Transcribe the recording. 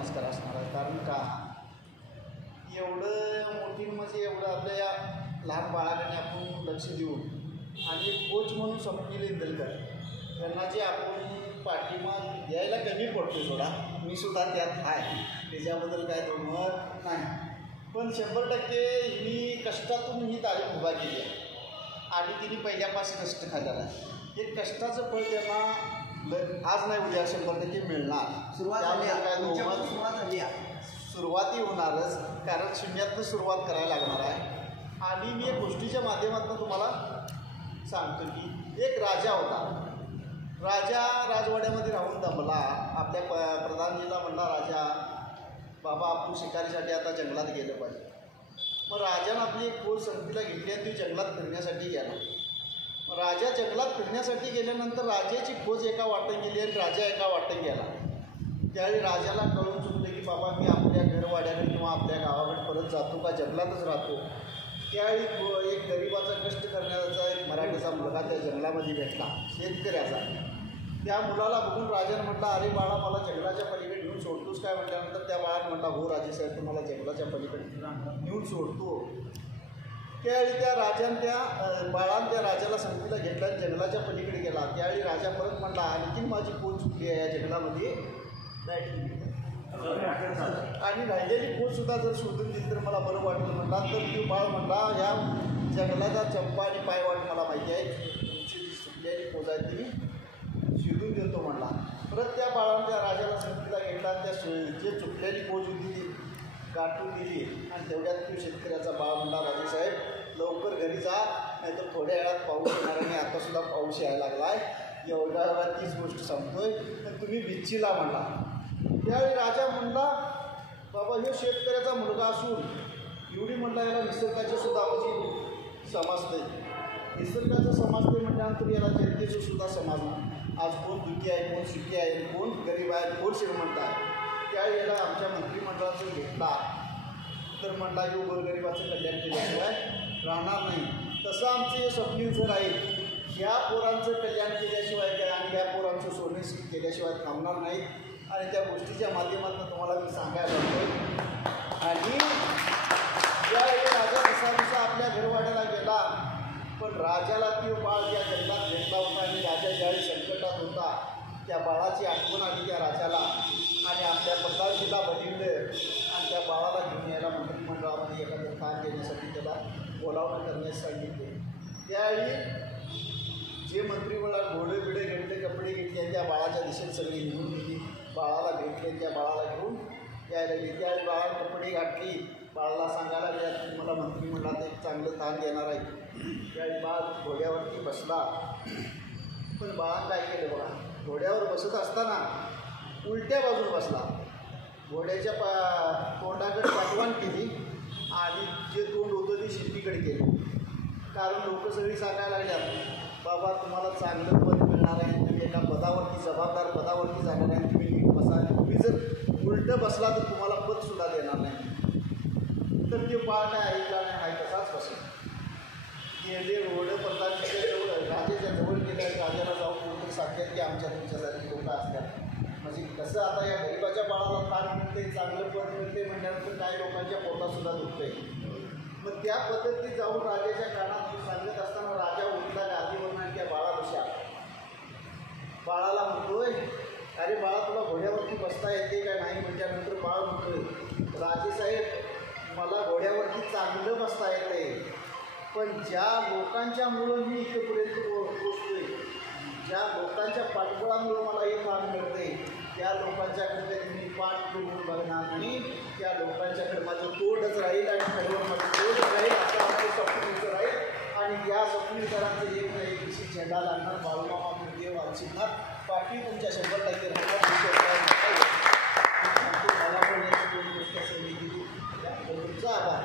नमस्कार असणार आहे. कारण का एवढं मोठी म्हणजे एवढं आपल्या या लहान बाळाकडे आपण लक्ष देऊन आणि कोच म्हणून स्वप्नील इंदलकर यांना जे आपण पाठिंबा द्यायला कमी पडतो सोडा, मी सुद्धा त्यात आहे, त्याच्याबद्दल काय मत नाही. पण 100% मी कष्टातून ही तालीम उभा केली आहे आणि तिने पहिल्यापासून कष्ट खाल्लेला आहे. हे कष्टाचं फळ त्यांना आज नाही उद्या 100% मिळणार. सुरुवाती होणारच, कारण शून्यातनं सुरुवात करायला लागणार आहे. आणि मी एक गोष्टीच्या माध्यमातून तुम्हाला सांगतो की एक राजा होता. राजा राजवाड्यामध्ये राहून दमला. आपल्या प्रधानजीला म्हणला, राजा बाबा आपण शिकारीसाठी आता जंगलात गेलं पाहिजे. मग राजानं आपली एक फौज संगतीला घेतली आणि ती जंगलात फिरण्यासाठी गेला. मग राजा जंगलात फिरण्यासाठी गेल्यानंतर राजाची फौज एका वाटेने गेली आणि राजा एका वाटेने गेला. त्यावेळी राजाला कळून चुकलं की बाबा मी आपल्या घरवाड्याकडे किंवा आपल्या गावाकडे परत जातो का जंगलातच राहतो. त्यावेळी एक गरिबाचा कष्ट करण्याचा एक मराठीचा मुलगा त्या जंगलामध्ये भेटला, शेतकऱ्याचा. त्या मुलाला बघून राजाने म्हटलं, अरे बाळा मला जंगलाच्या पलीकडे घेऊन सोडतोस काय म्हटल्यानंतर त्या बाळाने म्हटला, हो राजेसाहेब तुम्हाला जंगलाच्या पलीकडे घेऊन सोडतो. त्यावेळी त्या राजाने बाळाने त्या राजाला संगतीला घेतला आणि जंगलाच्या पलीकडे गेला. त्यावेळी राजा परत म्हटला, आणखीन माझी पोच चुकली आहे, या जंगलामध्ये आणि राहिलेली पोचसुद्धा जर शोधून दिली तर मला बरं वाटलं म्हटला. तर तो बाळ म्हटला, ह्या जंगलाचा चंपा आणि पायवाट मला माहिती आहे, तुमची जी सुटलेली पोच आहे ती शोधून देतो म्हणला. परत त्या बाळानं त्या राजाला संगतीला घेतला, त्या जे चुकलेली पोच होती ती गाठून दिली आणि तेवढ्यात तो शेतकऱ्याचा बाळ म्हणला, राजेसाहेब लवकर घरी जा, नाही तर थोड्या वेळात पाऊस येणार आणि आतासुद्धा पाऊस यायला लागला आहे, एवढ्या वेळात तीच गोष्ट सांगतोय तर तुम्ही बिच्चीला म्हणला. त्यावेळी राजा म्हणला, बाबा हे शेतकऱ्याचा मुलगा असून एवढी म्हणला याला निसर्गाचे सुद्धा म्हणजे समजते, निसर्गाचं समजते म्हटल्यानंतर याला जनतेचं सुद्धा समजणार. आज कोण दुःखी आहे, कोण सुखी आहे, कोण गरीब आहे, कोण श्रीमंत आहे. त्यावेळी याला आमच्या मंत्रिमंडळातून घेतला तर म्हणला यो गोरगरिबाचं कल्याण केल्याशिवाय राहणार नाही. तसं आमचं हे स्वप्नील सर आहे, ह्या पोरांचं कल्याण केल्याशिवाय काय आणि ह्या पोरांचं सोने केल्याशिवाय थांबणार नाही. आणि त्या गोष्टीच्या माध्यमातून तुम्हाला मी सांगायला लागतो. आणि त्यावेळी राजा कसा आपल्या घरवाड्याला गेला, पण राजाला ती बाळ त्या जंगलात भेटला होता आणि राजा ज्यावेळी संकटात होता त्या बाळाची आठवण आली त्या राजाला आणि आपल्या प्रधानजीला बघितलं आणि त्या बाळाला घेऊन यायला मंत्रिमंडळामध्ये एखादं स्थान देण्यासाठी त्याला बोलावणं करण्यास सांगितले. त्यावेळी जे मंत्रिमंडळात घोडे बिडे घेतले, कपडे घेतले आणि त्या बाळाच्या दिशेने सगळी निघून गेली. बाळाला भेटले, त्या बाळाला घेऊन यायला गेली. त्यावेळी बाळाला कपडे घातली, बाळाला सांगायला लागल्या की मला मंत्रिमंडळात एक चांगलं स्थान देणार आहे. त्यावेळी बाळ घोड्यावरती बसला, पण बाळानं काय केलं बघा, घोड्यावर बसत असताना उलट्या बाजून बसला. घोड्याच्या तोंडाकडे पाठवण केली आणि जे तोंड होतं ते शिंपीकडे केलं. कारण लोक सगळी सांगायला लागल्यात, बाबा तुम्हाला चांगलं पद मिळणार आहे, तुम्ही एका पदावरती जबाबदार पदावरती जाणार आहे, तुम्ही नीट बसा आणि तुम्ही जर उलटं बसला तर तुम्हाला पदसुद्धा देणार नाही. तर ते बाळ काय ऐकला नाही, आहे तसाच बसला. गेले रोड प्रधानच्या जवळ राजाच्या जवळ गेल्या, राजाला जाऊन बोलून सांगतात की आमच्या तुमच्यासाठी लोक असतात. म्हणजे कसं आता या गरीबाच्या बाळाला स्थान मिळते, चांगलं पद मिळते म्हटल्यानंतर काही लोकांच्या पोटातसुद्धा दुखतंय. मग त्या पद्धतीत जाऊन राजाच्या कानात सांगत असताना राजा उठला गादीवरून आणि त्या बाळापेक्षा बाळाला म्हणतोय, अरे बाळा तुला घोड्यावरती बसता येते काय नाही म्हटल्यानंतर बाळ म्हणतोय, राजेसाहेब मला घोड्यावरती चांगलं बसता येते, पण ज्या लोकांच्यामुळं मी इथंपर्यंत पोचतोय, ज्या लोकांच्या पाठबळामुळं मला हे मान मिळते, त्या लोकांच्याकडे मी पाठ फिरून बघणार नाही. त्या लोकांच्याकडे माझं तोडच राहील आणि खरं माझं तोडच राहील. असं आमचं स्वप्नीचं राहील आणि या स्वप्नीकरांचं एक ना एक दिवशी झेंडा लागणार. बाळूमामा गुरुदेव आमसिंगनाथ पाटील तुमच्या 100% राहणार. मला पण याची दोन गोष्ट संधी दिली, तुमचा आभार.